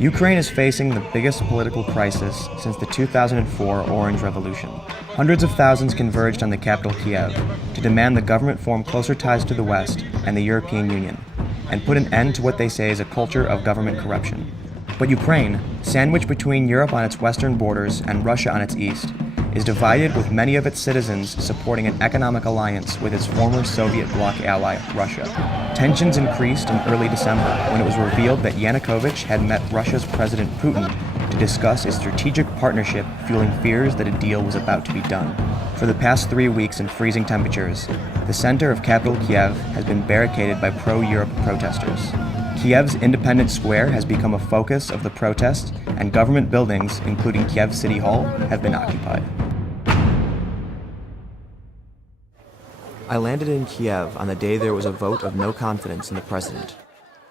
Ukraine is facing the biggest political crisis since the 2004 Orange Revolution. Hundreds of thousands converged on the capital Kiev to demand the government form closer ties to the West and the European Union, and put an end to what they say is a culture of government corruption. But Ukraine, sandwiched between Europe on its western borders and Russia on its east, is divided, with many of its citizens supporting an economic alliance with its former Soviet bloc ally, Russia. Tensions increased in early December when it was revealed that Yanukovych had met Russia's President Putin to discuss a strategic partnership, fueling fears that a deal was about to be done. For the past 3 weeks in freezing temperatures, the center of capital Kiev has been barricaded by pro-Europe protesters. Kiev's Independence Square has become a focus of the protest, and government buildings, including Kiev City Hall, have been occupied. I landed in Kiev on the day there was a vote of no confidence in the president.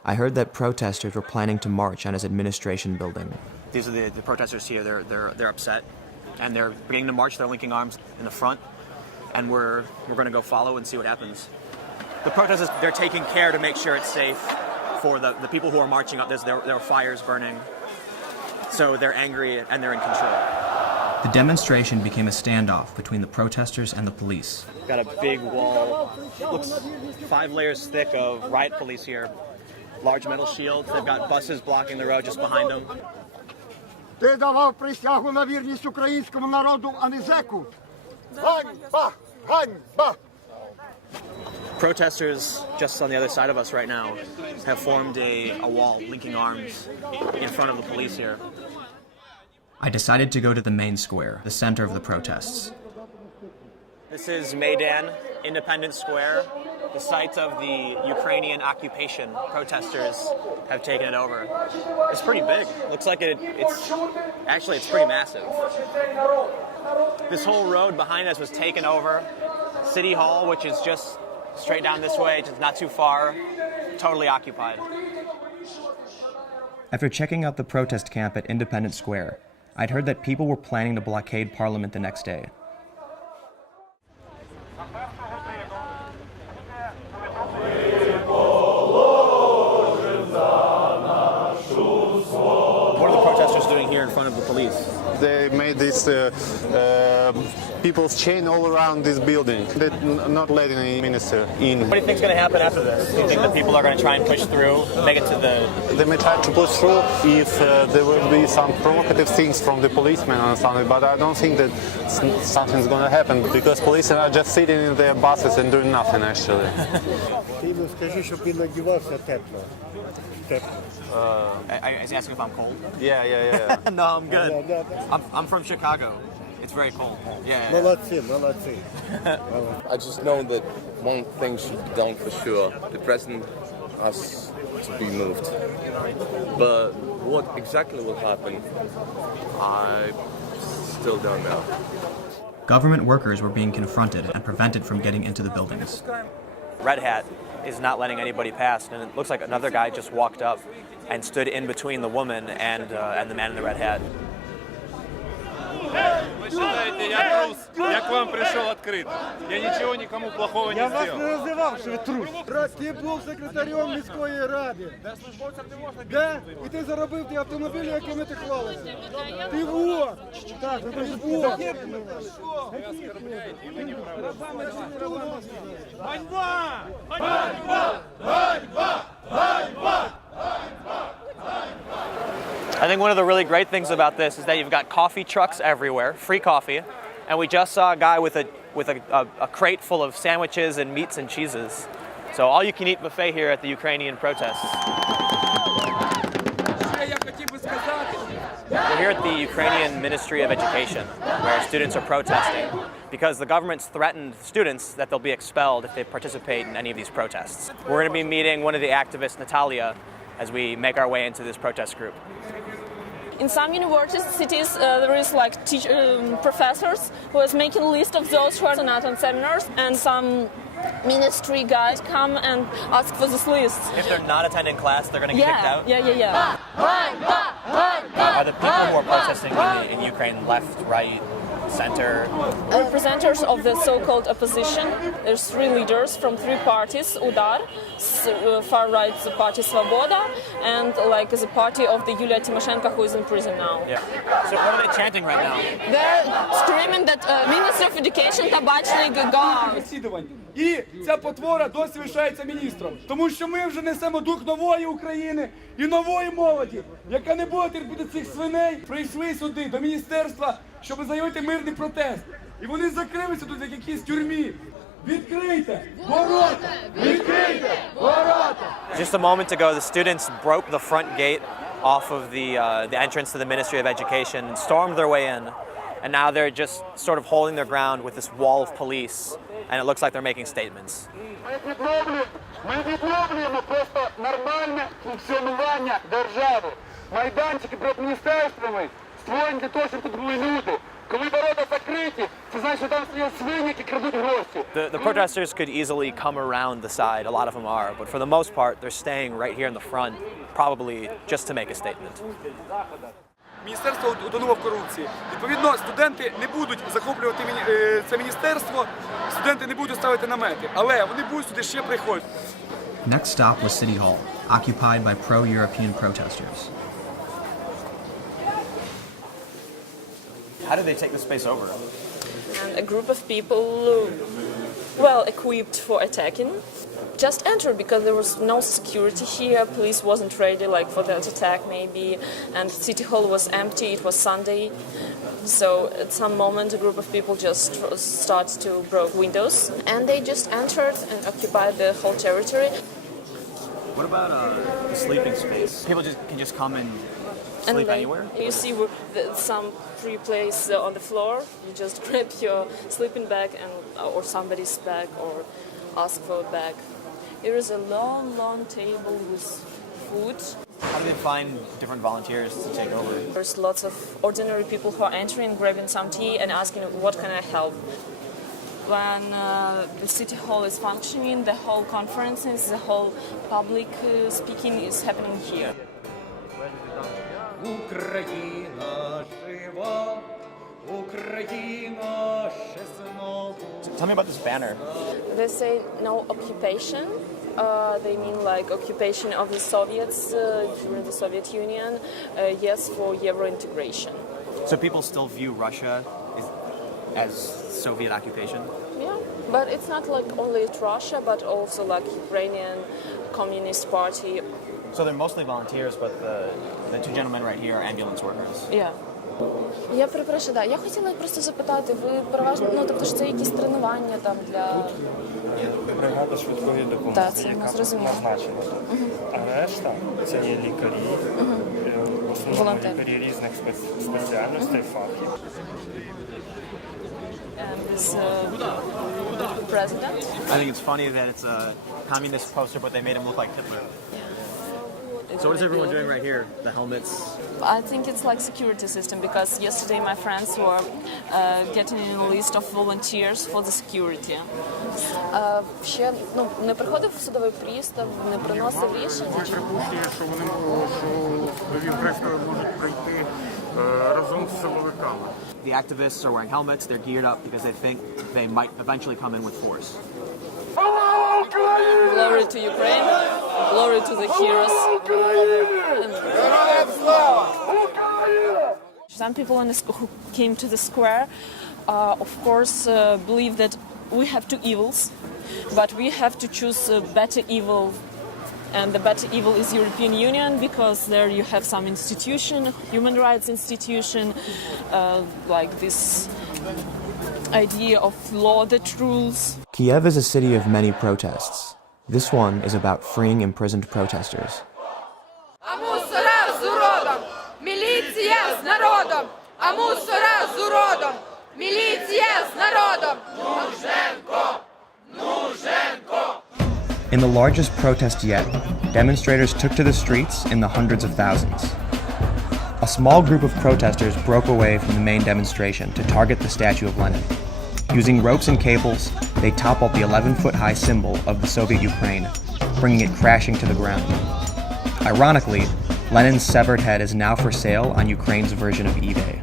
I heard that protesters were planning to march on his administration building. These are the protesters here. They're upset, and they're beginning to march. They're linking arms in the front, and we're going to go follow and see what happens. The protesters, they're taking care to make sure it's safe for the people who are marching up. There are fires burning, so they're angry and they're in control. The demonstration became a standoff between the protesters and the police. Got a big wall, looks 5 layers thick of riot police here. Large metal shields. They've got buses blocking the road just behind them. Ти давав присягу на вірність українському народу, а не зеку. Ганьба! Ганьба! Protesters just on the other side of us right now have formed a wall, linking arms in front of the police here. I decided to go to the main square, the center of the protests. This is Maidan, Independence Square, the site of the Ukrainian occupation. Protesters have taken it over. It's pretty big. Looks like it's pretty massive. This whole road behind us was taken over. City Hall, which is just straight down this way, just not too far, totally occupied. After checking out the protest camp at Independence Square, I'd heard that people were planning to blockade Parliament the next day. What are the protesters doing here in front of the police? They made this people's chain all around this building. They're not letting any minister in. What do you think is going to happen after this? Do you think that people are going to try and push through, make it to the... They may try to push through if there will be some provocative things from the policemen or something, but I don't think that something's going to happen because policemen are just sitting in their buses and doing nothing, actually. Скажи, щоб він надівався тепло. Is he asking if I'm cold? Yeah. No, I'm good. I'm from Chicago. It's very cold. Yeah. Молодці, молодці. I just know that one thing should be done for sure. The president has to be moved. But what exactly will happen, I still don't know. Government workers were being confronted and prevented from getting into the buildings. Red Hat is not letting anybody pass, and it looks like another guy just walked up and stood in between the woman and the man in the red hat. Ви считаете, я к вам пришел открыто. Я ничего никому плохого не сделал. Я вас не називав, що ви трус. Ти був секретарем міської ради. Да? І ти заробив ті автомобілі, якими ти хвалився. Ти вор. Так, ти вор. Ганьба! Ганьба! Ганьба! Ганьба! I think one of the really great things about this is that you've got coffee trucks everywhere, free coffee, and we just saw a guy with a crate full of sandwiches and meats and cheeses. So all you can eat buffet here at the Ukrainian protests. We're here at the Ukrainian Ministry of Education, where students are protesting because the government's threatened students that they'll be expelled if they participate in any of these protests. We're going to be meeting one of the activists, Natalia, as we make our way into this protest group. In some universities, there is professors who is making a list of those who are not on seminars, and some ministry guys come and ask for this list. If they're not attending class, they're going to get kicked out? Yeah. Are the people who are protesting in Ukraine left, right? center. Representatives of the so-called opposition. There's three leaders from three parties: Udar, far-right party Svoboda, and like the party of the Yulia Tymoshenko, who is in prison now. Yeah. So what are they chanting right now? They're screaming that Minister of Education Tabachnik go out. Розслідувань. І ця потвора досі лишається міністром. Тому що ми вже несемо дух нової України і нової молоді, яка не буде терпіти цих свиней, прийшли сюди, до міністерства, щоб заявити мирний протест. І вони закрилися тут, як якісь тюрмі. Відкрийте ворота! Відкрийте ворота! Just a moment ago, the students broke the front gate off of the entrance to the Ministry of Education and stormed their way in. And now they're just sort of holding their ground with this wall of police, and it looks like they're making statements. Ми відновлюємо просто нормальне функціонування держави. Майданчики перед міністерствами створені для того, щоб тут були люди. Коли ворота закриті, це значить, що там стоять свині, які крадуть гроші. The protesters could easily come around the side, a lot of them are, but for the most part, they're staying right here in the front, probably just to make a statement. Міністерство утонуло в корупції. Відповідно, студенти не будуть захоплювати це міністерство, студенти не будуть ставити намети, але вони будуть сюди ще приходити. Next stop was City Hall, occupied by pro-European protesters. How did they take the space over? And a group of people, well equipped for attacking, just entered because there was no security here. Police wasn't ready, like for that attack maybe, and City Hall was empty. It was Sunday, so at some moment a group of people just started to break windows, and they just entered and occupied the whole territory. What about the sleeping space? People can just come and sleep anywhere? You see some free place on the floor. You just grab your sleeping bag or somebody's bag or ask for a bag. There is a long table with food. How do they find different volunteers to take over? There's lots of ordinary people who are entering, grabbing some tea and asking, what can I help? When the City Hall is functioning, the whole conferences, the whole public speaking is happening here. Україна жива, Україна ще знову. Tell me about this banner. They say no occupation. They mean like occupation of the Soviets during the Soviet Union. Yes, for Euro integration. So people still view Russia as Soviet occupation? Yeah, but it's not like only Russia, but also like Ukrainian Communist Party. So they're mostly volunteers, but the two gentlemen right here are ambulance workers. Yeah. Я перепрошую, да. Я хотіла просто запитати, ви переважно, тобто ж це якісь тренування там для... Бригада швидкої допомоги, Так, це яка зрозуміло. назначена тут. А решта це є лікарі, в основному Волонтери. лікарі різних спеціальностей, фахів. And this president. I think it's funny that it's a communist poster, but they made him look like Hitler. So what is everyone doing right here? The helmets? I think it's like security system because yesterday my friends were getting in a list of volunteers for the security. Ще не приходив судовий пристав, не приносив рішення. Припущення, що Львів пристави можуть прийти разом з силовиками. The activists are wearing helmets. They're geared up because they think they might eventually come in with force. Glory to Ukraine, glory to the heroes. Some people who came to the square, of course, believe that we have two evils, but we have to choose a better evil. And the better evil is European Union because there you have some institution, human rights institution, like this idea of law that rules. Kiev is a city of many protests. This one is about freeing imprisoned protesters. А мусора з уродом! Міліція з народом! А мусора з уродом! Міліція з народом! Нуженко! Нуженко! In the largest protest yet, demonstrators took to the streets in the hundreds of thousands. A small group of protesters broke away from the main demonstration to target the statue of Lenin. Using ropes and cables, they toppled the 11-foot-high symbol of the Soviet Ukraine, bringing it crashing to the ground. Ironically, Lenin's severed head is now for sale on Ukraine's version of eBay.